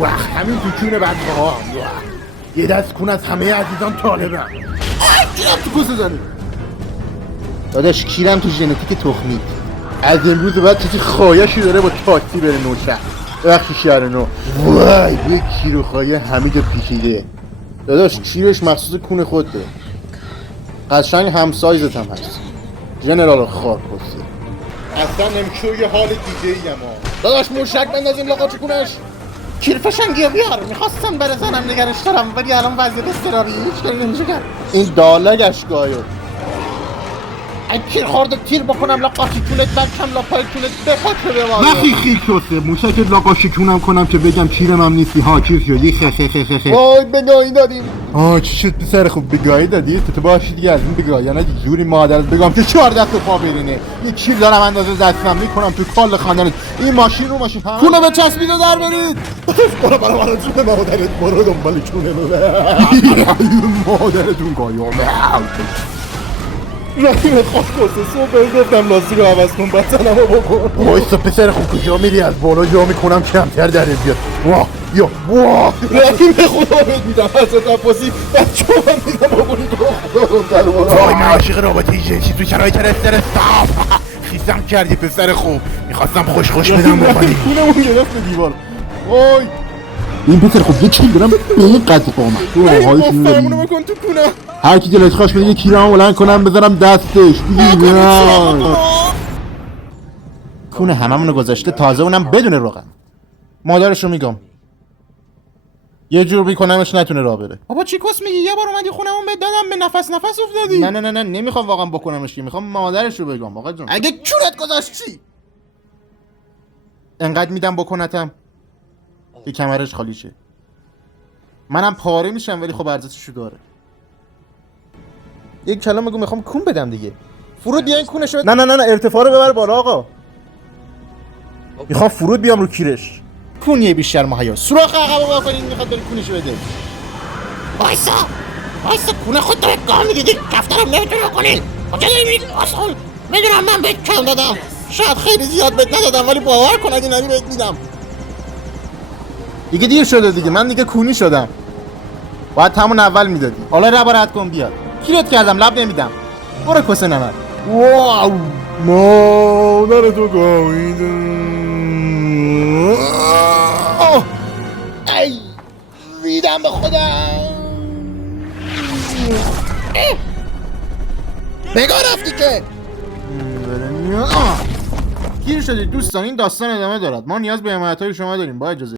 وقت همین تو کونه بچه ها. یه دست کن از همه عزیزان طالبم. کیرم تو کوسه زنه. داداش کیرم تو ژنتیک تخمی. از امروز بعد چیزی خواهشی داره با تاکسی بره نوشهر. وقتی شهر نو. وای یه کیرو خواهی همه جا پیچیده. داداش کیرش مخصوص کون خود داره. قشنگ همسایزت هم هست. جنرال خارکوسی. اصلا نمیشه یه حال دیگه ایم ها. داداش موشک بندازیم لاغاچ کونش. کیرفشنگی رو بیار. میخواستم بره زنم نگرش دارم ولی الان وضعیت اضطراری هیچ کاری نمیشه کرد. این دالگش گایو. این کیر خورده تیر بکنم لاغاچ کونت بکشم لاپای کونت بپاچه به ما. وقتی خیلی شسته موشک لاغاچ کونم کنم که بگم کیرم هم نیستی ها چیز شدی خه وای بگاهی دادیم. چی شد پسر خوب بگاهی دادی؟ تو باشی دیگه از این بگاهی یا نه جوری مادرت بگم که 4 دست پا برینه. یه کیر دارم اندازه دستم میکنم تو کال خاندانت. این ماشین رو ماشین کونه به چسبید و در برید. برو جون مادرت برو دنبال کونه رو. مادرتون گایو. رحیم خوشگوزه صبح گفتم لاستیک رو عوض کن بطنم رو بکن. وایستا پسر خوب کجا میری؟ از بالا جا میکنم کمتر درت بیاد. واه رحیم خدا بهت میدم حضرت عباسی بچه من میدم بابونی تو خدا رو وای من عاشق رابطه جنسی تو شرایط استرس خیسم کردی پسر خوب. میخواستم خوش بدم بکنی کونمون گرفت دیوار. وای این پسر خب یه چیل دارم به این قد قامت تو آقایش فرمونو بکن تو کونه. هر کی دلش خواست بده یه کیرم بلند کنم بذارم دستش کونه هممونو گذاشته تازه اونم بدون روغن. مادرشو میگم یه جور میکنمش نتونه راه بره. بابا چی کس میگی؟ یه بار اومدی خونمون بهت دادم به نفس افتادی. نه نمیخوام واقعا بکنمش که میخوام مادرشو بگم. آقا جون اگه چورت گذاشتی انقدر میدم بکنتم که کمرش خالی شه. منم پاره میشم ولی خب ارزششو داره. یک کلام بگو میخوام کون بدم دیگه. فرود بیا این کونشو نه ارتفاع رو ببر بالا آقا. میخوام فرود بیام رو کیرش. کونیه بیشتر ماهیا سوراخ عقب آقا کنین میخواد بری کونشو بده. وایسا کونه خود داره گام میگه دیگه کفترم نمیتونه کنین. کجا داری میری اصول؟ میدونم من بهت کم دادم شاید خیلی زیاد بهت ندادم ولی باور کن اگه نری بهت میدم. دیگه دیر شده دیگه من دیگه کونی شدم. باید همون اول میدادی. حالا ربارت کن بیاد. کیرت کردم لب نمیدم. برو کسه نمر. واو مادر تو گاییدم. ای ریدم به خودم. بگاه رفتی که گیر شدید دوستان. این داستان ادامه دارد. ما نیاز به حمایت‌های شما داریم با اجازه.